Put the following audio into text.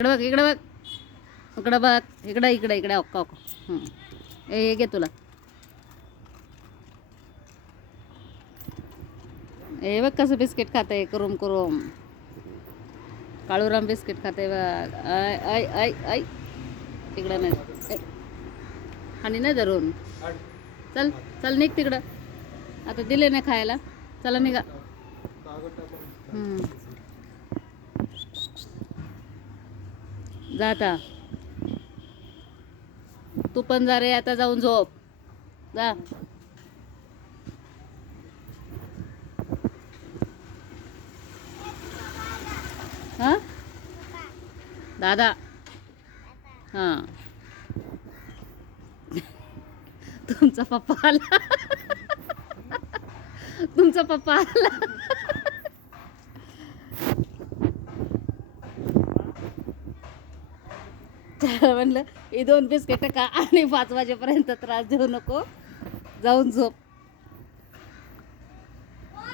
इकडे बघ इकडे बघ इकडे बघ इकडे इकडे इकडे ओक्का ओक्का हे घे तुला. हे बघ कसं बिस्किट खाते करून करून. काळूराम बिस्किट खाते बघ. आय आय आय आय तिकडं नाही आणि नाही धरून. चल चल निघ तिकडं. आता दिले नाही खायला. चला निघा. जा आता. तू पण जा रे आता जाऊन झोप जा. हां दादा हां तुमचा पप्पा आला. तुमचा पप्पा आला. त्याला म्हणलं ही 2 बिस्किट का आणि 5 वाजेपर्यंत त्रास देऊ नको, जाऊन झोप.